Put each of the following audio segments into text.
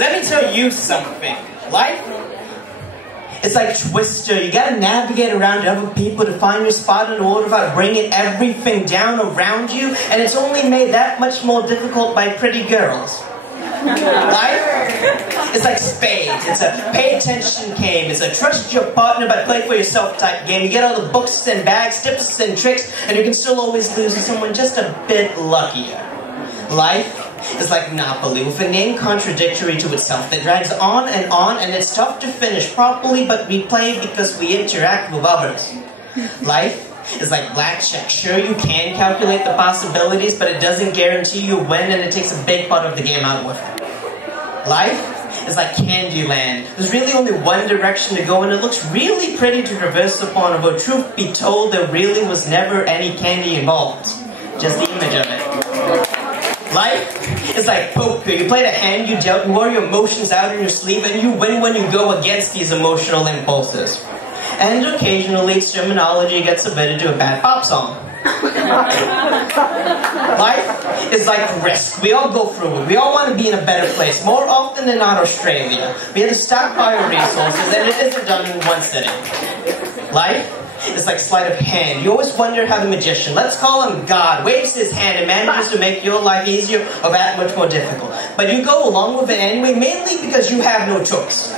Let me tell you something. Life is like Twister. You gotta navigate around other people to find your spot in the world without bringing everything down around you. And it's only made that much more difficult by pretty girls. Life is like spades. It's a pay attention game. It's a trust your partner but play for yourself type game. You get all the books and bags, tips and tricks, and you can still always lose to someone just a bit luckier. Life is like Monopoly, with a name contradictory to itself that drags on, and it's tough to finish properly, but we play because we interact with others. Life is like blackjack. Sure, you can calculate the possibilities, but it doesn't guarantee you win, and it takes a big part of the game out with it. Life is like Candyland. There's really only one direction to go, and it looks really pretty to traverse upon, but truth be told, there really was never any candy involved. Just the image of it. Life is like poker. You play the hand you dealt, you wear your emotions out in your sleeve, and you win when you go against these emotional impulses. And occasionally, its terminology gets submitted to a bad pop song. Life is like risk. We all go through it. We all want to be in a better place. More often than not, Australia. We have to stockpile resources, and it isn't done in one sitting. Life is like sleight of hand. You always wonder how the magician, let's call him God, waves his hand and manages to make your life easier or that much more difficult. But you go along with it anyway, mainly because you have no choice.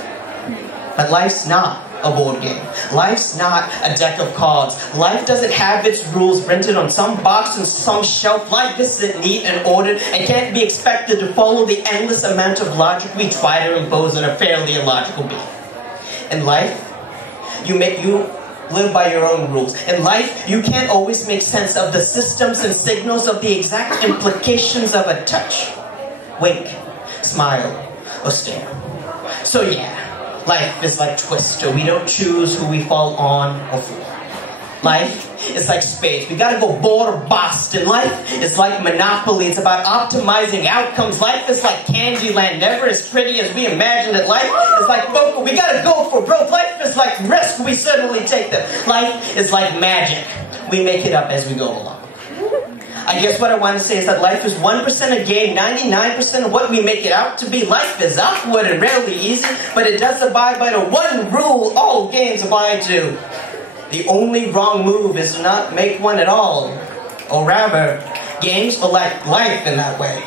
But life's not a board game. Life's not a deck of cards. Life doesn't have its rules printed on some box and some shelf. Life isn't neat and ordered and can't be expected to follow the endless amount of logic we try to impose on a fairly illogical being. In life, you live by your own rules. In life, you can't always make sense of the systems and signals of the exact implications of a touch, wink, smile, or stare. So yeah, life is like Twister. We don't choose who we fall on or for. Life is like spades. We gotta go board or bust. And life is like Monopoly. It's about optimizing outcomes. Life is like Candyland. Never as pretty as we imagined it. Life is like poker. We gotta go for broke. Life is like risk. We certainly take them. Life is like magic. We make it up as we go along. I guess what I want to say is that life is 1% a game, 99% of what we make it out to be. Life is awkward and rarely easy, but it does abide by the one rule all games abide to. The only wrong move is to not make one at all. Or rather, games are like life in that way.